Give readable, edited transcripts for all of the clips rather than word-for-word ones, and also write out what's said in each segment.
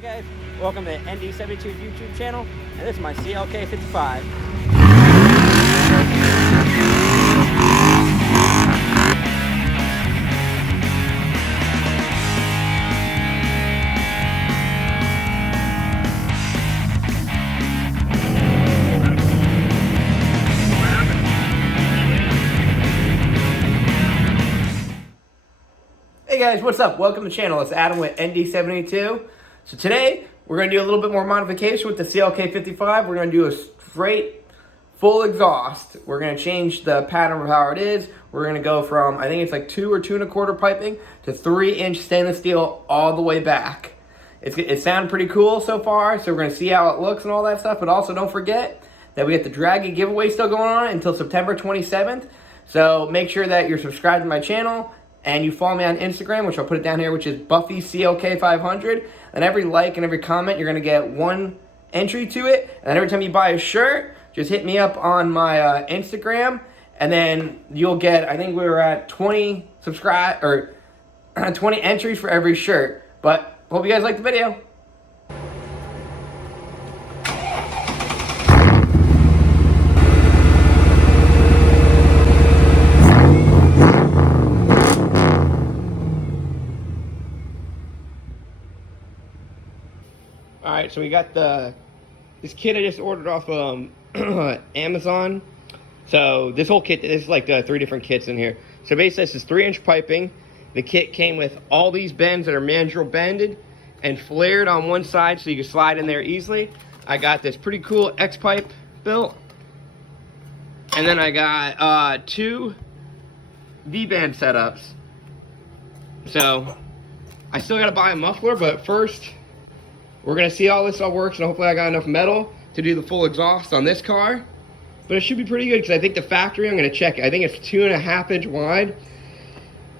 Hey guys, welcome to ND72 YouTube channel, and this is my CLK55. Hey guys, what's up? Welcome to the channel. It's Adam with ND72. So today, we're going to do a little bit more modification with the CLK55. We're going to do a straight, full exhaust. We're going to change the pattern of how it is. We're going to go from, I think it's like 2 or 2 1/4 piping to 3-inch stainless steel all the way back. It sounded pretty cool so far, so we're going to see how it looks and all that stuff. But also, don't forget that we got the DRAGY giveaway still going on until September 27th. So make sure that you're subscribed to my channel. And you follow me on Instagram, which I'll put it down here, which is BuffyCLK500. And every like and every comment, you're going to get 1 entry to it. And every time you buy a shirt, just hit me up on my Instagram. And then you'll get, I think we were at 20 20 entries for every shirt. But hope you guys like the video. Alright, so we got this kit I just ordered off Amazon. So this whole kit, this is like 3 different kits in here. So basically this is 3-inch piping. The kit came with all these bends that are mandrel bended and flared on one side so you can slide in there easily. I got this pretty cool X-pipe built. And then I got 2 V-band setups. So I still gotta buy a muffler, but first we're gonna see how this all works, and hopefully I got enough metal to do the full exhaust on this car. But it should be pretty good, because I think the factory, I'm gonna check it, I think it's 2.5 inch wide.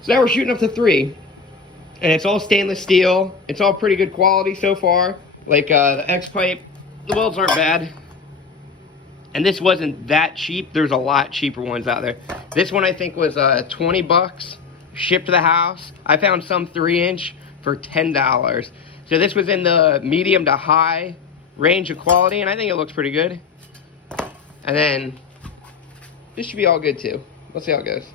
So now we're shooting up to 3. And it's all stainless steel. It's all pretty good quality so far. Like the X-pipe, the welds aren't bad. And this wasn't that cheap. There's a lot cheaper ones out there. This one I think was 20 bucks, shipped to the house. I found some 3-inch for $10. So this was in the medium to high range of quality, and I think it looks pretty good. And then this should be all good too. Let's see how it goes.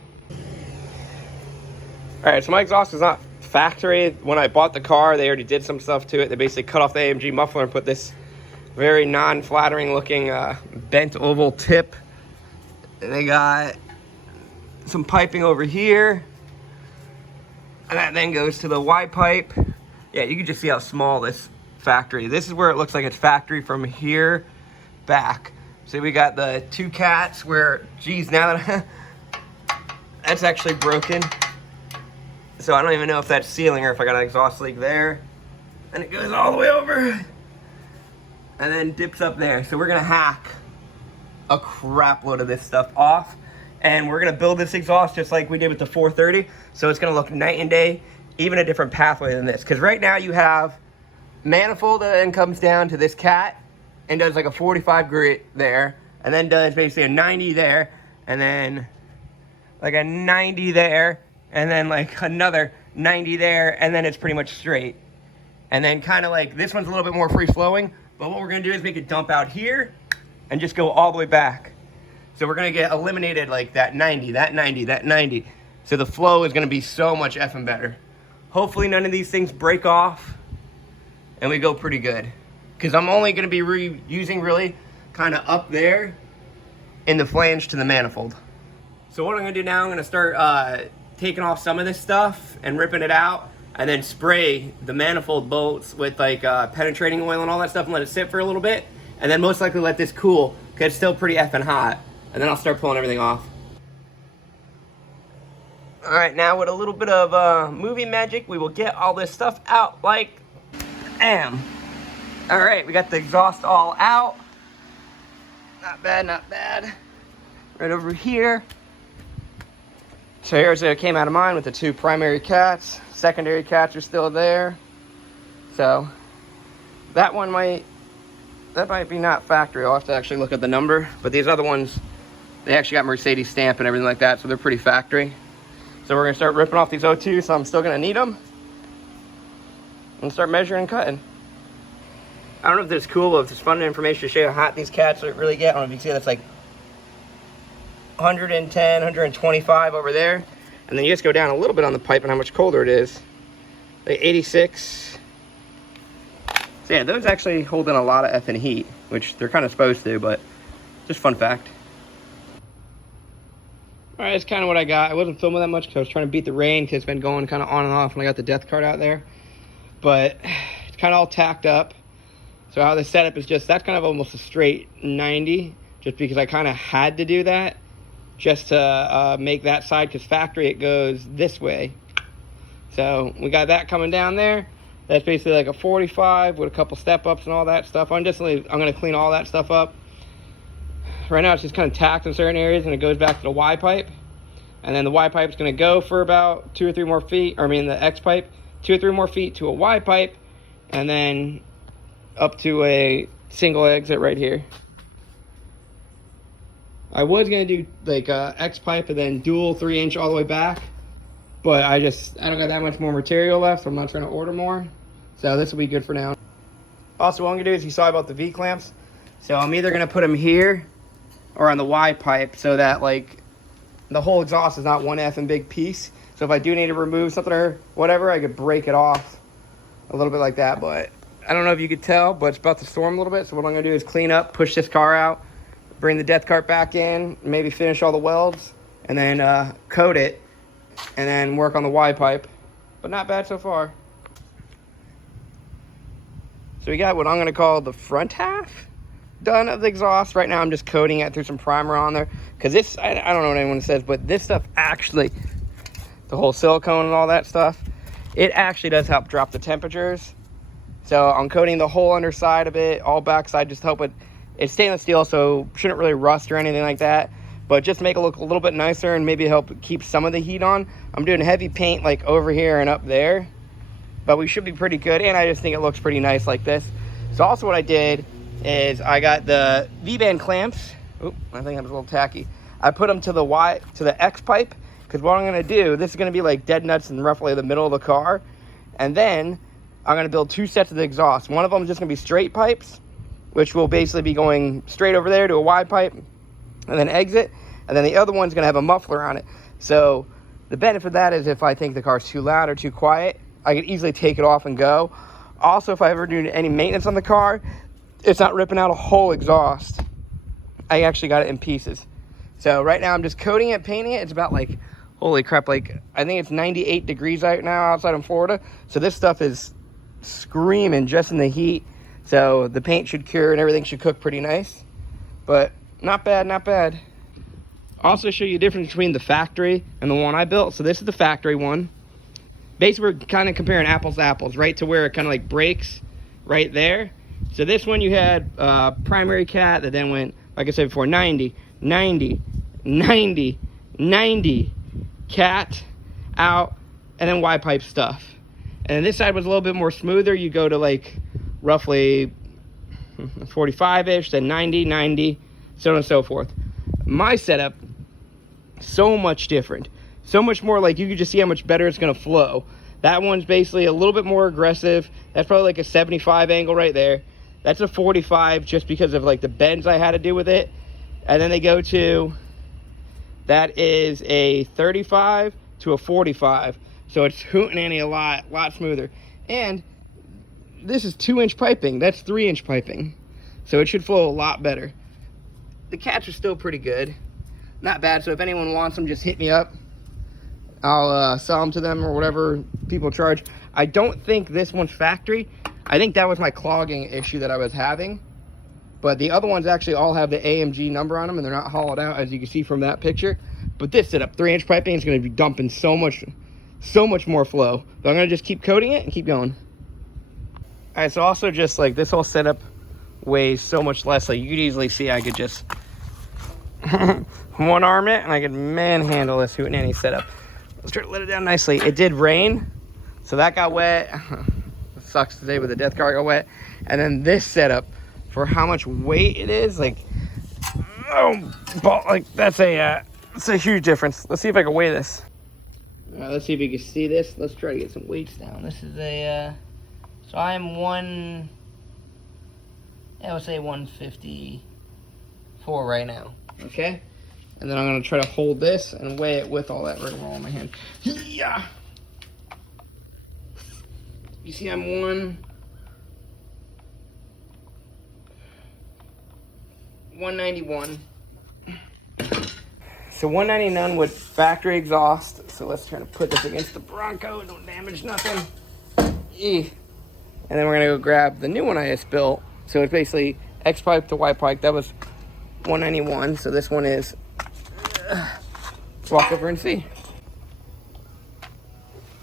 Alright, so my exhaust is not factory. When I bought the car, they already did some stuff to it. They basically cut off the AMG muffler and put this very non-flattering looking bent oval tip. And they got some piping over here. And that then goes to the Y pipe. Yeah, you can just see how small this factory. This is where it looks like it's factory from here back. So we got the 2 cats where, geez, now that that's actually broken. So I don't even know if that's sealing or if I got an exhaust leak there. And it goes all the way over. And then dips up there. So we're gonna hack a crap load of this stuff off. And we're gonna build this exhaust just like we did with the 430. So it's gonna look night and day. Even a different pathway than this, because right now you have manifold that then comes down to this cat and does like a 45 grit there, and then does basically a 90 there, and then like a 90 there, and then like another 90 there, and then it's pretty much straight. And then kind of like this one's a little bit more free flowing, but what we're gonna do is make it dump out here and just go all the way back. So we're gonna get eliminated like that 90, that 90, that 90. So the flow is gonna be so much effing better. Hopefully none of these things break off and we go pretty good. Because I'm only going to be using really kind of up there in the flange to the manifold. So what I'm going to do now, I'm going to start taking off some of this stuff and ripping it out. And then spray the manifold bolts with like penetrating oil and all that stuff and let it sit for a little bit. And then most likely let this cool because it's still pretty effing hot. And then I'll start pulling everything off. Alright, now with a little bit of movie magic, we will get all this stuff out like bam. Alright, we got the exhaust all out. Not bad, not bad. Right over here. So here's it came out of mine with the 2 primary cats. Secondary cats are still there. So that one might be not factory. I'll have to actually look at the number. But these other ones, they actually got Mercedes stamp and everything like that, so they're pretty factory. So we're gonna start ripping off these O2s, so I'm still gonna need them. And start measuring and cutting. I don't know if this is cool, but if it's fun information to show you how hot these cats really get. I don't know if you can see that's like 110, 125 over there. And then you just go down a little bit on the pipe and how much colder it is. Like 86. So yeah, those actually hold in a lot of effing heat, which they're kind of supposed to, but just fun fact. All right, that's kind of what I got. I wasn't filming that much because I was trying to beat the rain because it's been going kind of on and off when I got the death cart out there. But it's kind of all tacked up. So how the setup is just, that's kind of almost a straight 90, just because I kind of had to do that just to make that side, because factory it goes this way. So we got that coming down there. That's basically like a 45 with a couple step ups and all that stuff. I'm going to clean all that stuff up. Right now it's just kind of tacked in certain areas, and it goes back to the Y pipe. And then the Y pipe is going to go for about 2 or 3 more feet, or I mean the X pipe, 2 or 3 more feet to a Y pipe, and then up to a single exit right here. I was going to do like a X pipe and then dual 3-inch all the way back, but I don't got that much more material left, so I'm not trying to order more. So this will be good for now. Also, what I'm going to do is, you saw about the V-clamps, so I'm either going to put them here or on the Y pipe so that like the whole exhaust is not one effing big piece. So if I do need to remove something or whatever, I could break it off a little bit like that. But I don't know if you could tell, but it's about to storm a little bit. So what I'm going to do is clean up, push this car out, bring the death cart back in, maybe finish all the welds, and then coat it, and then work on the Y pipe. But not bad so far. So we got what I'm going to call the front half done of the exhaust. Right now I'm just coating it, through some primer on there, because this, I don't know what anyone says, but this stuff actually, the whole silicone and all that stuff, it actually does help drop the temperatures. So I'm coating the whole underside of it, all backside, just to help it. It's stainless steel, so shouldn't really rust or anything like that, but just make it look a little bit nicer and maybe help keep some of the heat on. I'm doing heavy paint like over here and up there, but we should be pretty good, and I just think it looks pretty nice like this. So also what I did is I got the V-band clamps. Oop, I think that was a little tacky. I put them to the X pipe, because what I'm going to do, this is going to be like dead nuts in roughly the middle of the car, and then I'm going to build 2 sets of the exhaust. One of them is just going to be straight pipes, which will basically be going straight over there to a Y pipe and then exit, and then the other one's going to have a muffler on it. So the benefit of that is, if I think the car's too loud or too quiet, I can easily take it off and go. Also, if I ever do any maintenance on the car, it's not ripping out a whole exhaust. I actually got it in pieces. So right now I'm just coating it, painting it. It's about like, holy crap, like I think it's 98 degrees right now outside in Florida. So this stuff is screaming just in the heat. So the paint should cure and everything should cook pretty nice. But not bad, not bad. Also show you the difference between the factory and the one I built. So this is the factory one. Basically we're kind of comparing apples to apples, right, to where it kind of like breaks right there. So this one you had primary cat that then went, like I said before, 90, 90, 90, 90, cat, out, and then Y pipe stuff. And then this side was a little bit more smoother. You go to like roughly 45-ish, then 90, 90, so on and so forth. My setup, so much different. So much more, like you can just see how much better it's going to flow. That one's basically a little bit more aggressive. That's probably like a 75 angle right there. That's a 45 just because of like the bends I had to do with it. And then they go to, that is a 35 to a 45. So it's hootenanny a lot smoother. And this is 2-inch piping. That's 3-inch piping. So it should flow a lot better. The cats are still pretty good. Not bad. So if anyone wants them, just hit me up. I'll sell them to them or whatever people charge. I don't think this one's factory. I think that was my clogging issue that I was having. But the other ones actually all have the AMG number on them, and they're not hollowed out, as you can see from that picture. But this setup, 3-inch piping, is going to be dumping so much more flow. So I'm going to just keep coating it and keep going. All right, so also just like this whole setup weighs so much less. Like you could easily see I could just one arm it, and I could manhandle this hootenanny setup. Let's try to let it down nicely. It did rain, so that got wet. It sucks today with the death car got wet. And then this setup, for how much weight it is, like, oh, like that's a huge difference. Let's see if I can weigh this. All right, let's see if you can see this. Let's try to get some weights down. This is a, so I am Yeah, I would say 154 right now. Okay? And then I'm gonna try to hold this and weigh it with all that rigmarole in my hand. Yeah. You see, I'm 191. So 199 with factory exhaust. So let's try to put this against the Bronco. Don't damage nothing. And then we're gonna go grab the new one I just built. So it's basically X pipe to Y pipe. That was 191. So this one is. Let's walk over and see.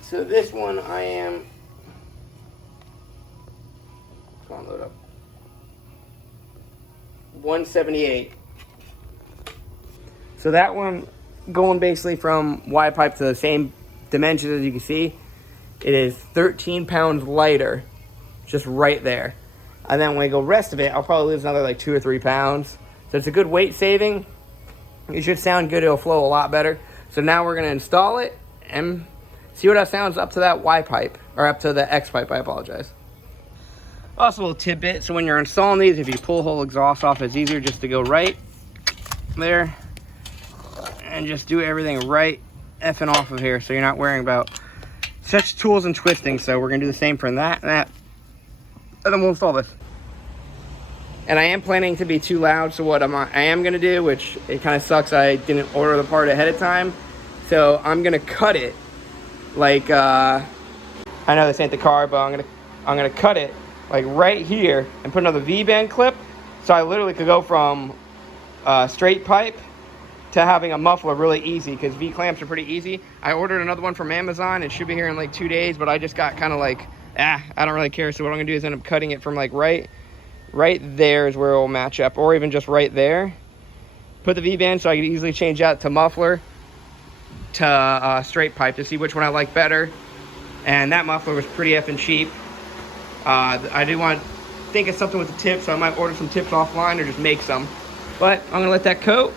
So this one I am. Come on, load up. 178. So that one, going basically from Y pipe to the same dimensions as you can see, it is 13 pounds lighter, just right there. And then when I go rest of it, I'll probably lose another like 2 or 3 pounds. So it's a good weight saving. It should sound good. It'll flow a lot better. So now we're gonna install it and see what that sounds up to that Y pipe, or up to the X pipe, I apologize. Also a little tidbit, so when you're installing these, if you pull the whole exhaust off, it's easier just to go right there and just do everything right effing off of here, so you're not worrying about such tools and twisting. So we're gonna do the same for that and that, and then we'll install this. And I am planning to be too loud, so what I am gonna do, which it kind of sucks I didn't order the part ahead of time, so I'm gonna cut it like I know this ain't the car, but I'm gonna cut it like right here and put another V-band clip, so I literally could go from straight pipe to having a muffler really easy, because V-clamps are pretty easy. I ordered another one from Amazon. It should be here in like 2 days, but I just got kind of like, I don't really care. So what I'm gonna do is end up cutting it from like right there is where it will match up, or even just right there. Put the V-band so I can easily change out to muffler to straight pipe to see which one I like better. And that muffler was pretty effing cheap. I do want to think of something with the tips, so I might order some tips offline or just make some. But I'm gonna let that coat.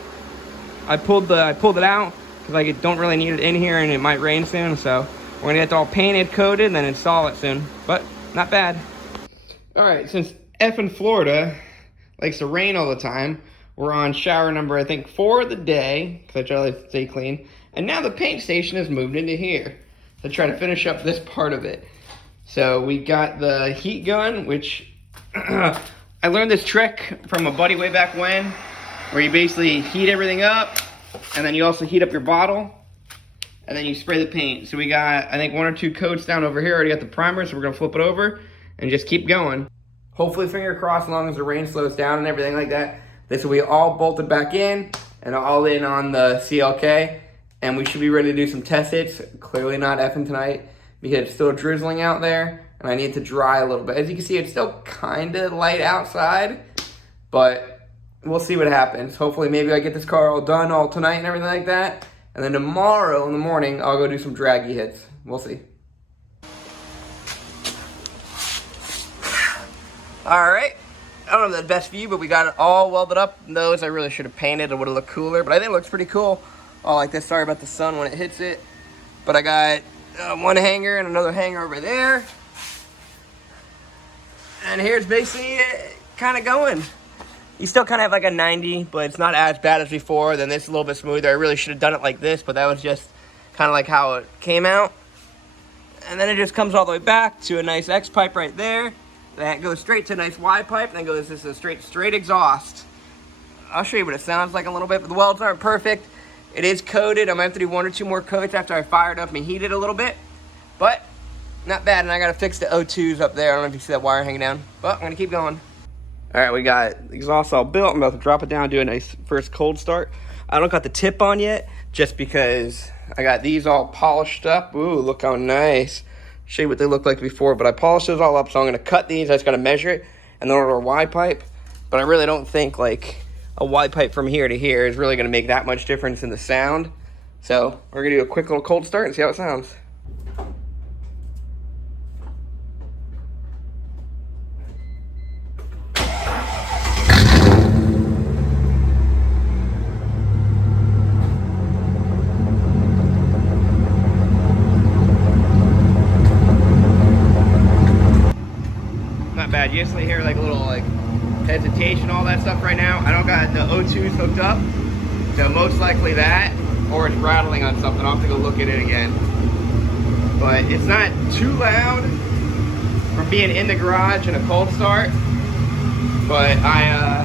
I pulled it out because I don't really need it in here and it might rain soon, so we're gonna get it all painted, coated, and then install it soon. But not bad. All right, since effing Florida likes to rain all the time, we're on shower number, I think, 4 of the day, because I try to stay clean. And now the paint station has moved into here to try to finish up this part of it. So we got the heat gun, which I learned this trick from a buddy way back when, where you basically heat everything up, and then you also heat up your bottle, and then you spray the paint. So we got, I think, 1 or 2 coats down over here. Already got the primer, so we're gonna flip it over and just keep going. Hopefully, finger crossed, as long as the rain slows down and everything like that, this will be all bolted back in and all in on the CLK, and we should be ready to do some test hits. Clearly not effing tonight because it's still drizzling out there and I need to dry a little bit. As you can see, it's still kind of light outside, but we'll see what happens. Hopefully, maybe I get this car all done all tonight and everything like that, and then tomorrow in the morning, I'll go do some draggy hits. We'll see. All right, I don't have the best view, but we got it all welded up. Those I really should have painted. It would have looked cooler, but I think it looks pretty cool. All like this. Sorry about the sun when it hits it. But I got one hanger and another hanger over there. And here's basically kind of going. You still kind of have like a 90, but it's not as bad as before. Then this is a little bit smoother. I really should have done it like this, but that was just kind of like how it came out. And then it just comes all the way back to a nice X pipe right there. That goes straight to a nice Y pipe, and then goes this is a straight exhaust. I'll show you what it sounds like a little bit, but the welds aren't perfect. It is coated. I might have to do 1 or 2 more coats after I fire it up and heat it a little bit, but not bad. And I gotta fix the O2s up there. I don't know if you see that wire hanging down, but I'm gonna keep going. All right, we got the exhaust all built. I'm about to drop it down, do a nice first cold start. I don't got the tip on yet, just because I got these all polished up. Ooh, look how nice. Show you what they looked like before, but I polished those all up, so I'm gonna cut these. I just gotta measure it and then order a Y pipe. But I really don't think like a Y pipe from here to here is really gonna make that much difference in the sound. So we're gonna do a quick little cold start and see how it sounds. Not bad. You usually hear like a little like hesitation, all that stuff right now. I don't got the O2s hooked up, so most likely that, or it's rattling on something. I'll have to go look at it again. But it's not too loud from being in the garage in a cold start, but I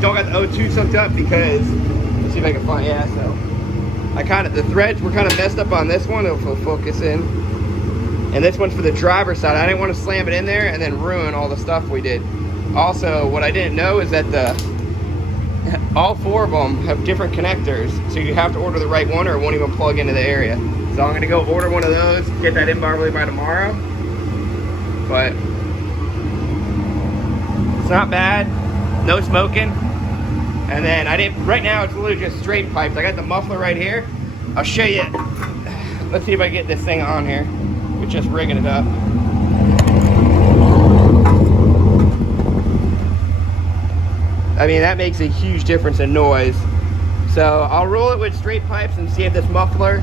don't got the O2s hooked up because, let's see if I can find, yeah, so the threads were kind of messed up on this one. It'll focus in. And this one's for the driver's side. I didn't want to slam it in there and then ruin all the stuff we did. Also, what I didn't know is that all 4 of them have different connectors, so you have to order the right one or it won't even plug into the area. So I'm gonna go order one of those, get that in probably by tomorrow. But it's not bad, no smoking. And then right now it's literally just straight pipes. I got the muffler right here. I'll show you. Let's see if I get this thing on here. We're just rigging it up. I mean, that makes a huge difference in noise. So I'll roll it with straight pipes and see if this muffler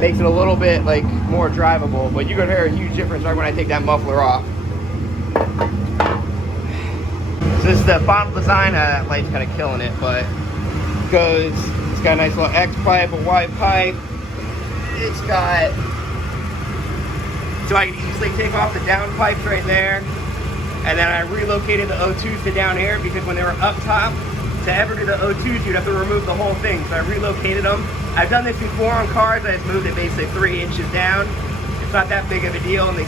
makes it a little bit like more drivable. But you're gonna hear a huge difference right when I take that muffler off. So this is the final design. That light's kind of killing it, but it's got a nice little X pipe, a Y pipe. It's got, so I can easily take off the down pipes right there. And then I relocated the O2s to down here because when they were up top, to ever do the O2s, you'd have to remove the whole thing. So I relocated them. I've done this before on cars. I just moved it basically 3 inches down. It's not that big of a deal, and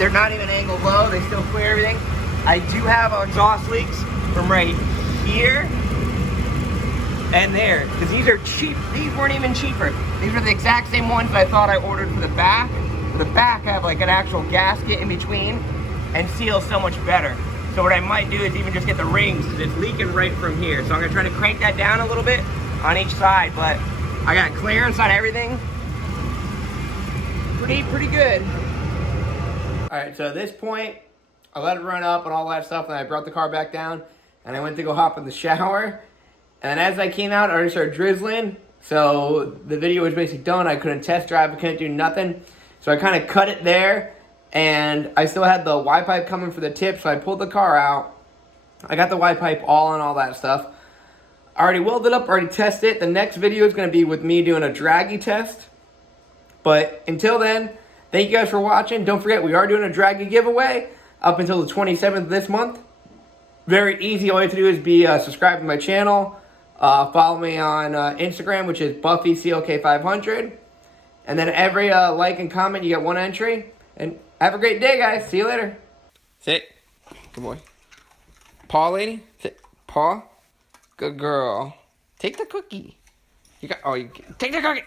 they're not even angled low. They still clear everything. I do have exhaust leaks from right here and there, because these are cheap. These weren't even cheaper. These are the exact same ones that I thought I ordered for the back. For the back, I have like an actual gasket in between and seals so much better. So what I might do is even just get the rings, because it's leaking right from here. So I'm gonna try to crank that down a little bit on each side, but I got clearance on everything. Pretty good. All right, so at this point, I let it run up and all that stuff, and I brought the car back down, and I went to go hop in the shower. And as I came out, I already started drizzling. So the video was basically done. I couldn't test drive, I couldn't do nothing. So I kind of cut it there, and I still had the Y pipe coming for the tip, so I pulled the car out. I got the Y pipe all and all that stuff. I already welded up, already tested it. The next video is going to be with me doing a DRAGY test. But until then, thank you guys for watching. Don't forget, we are doing a DRAGY giveaway up until the 27th of this month. Very easy. All you have to do is be subscribed to my channel. Follow me on Instagram, which is CLK55. And then every like and comment, you get 1 entry. And have a great day, guys. See you later. Sit. Good boy. Paw, lady. Sit. Paw. Good girl. Take the cookie. You got. Oh, you take the cookie.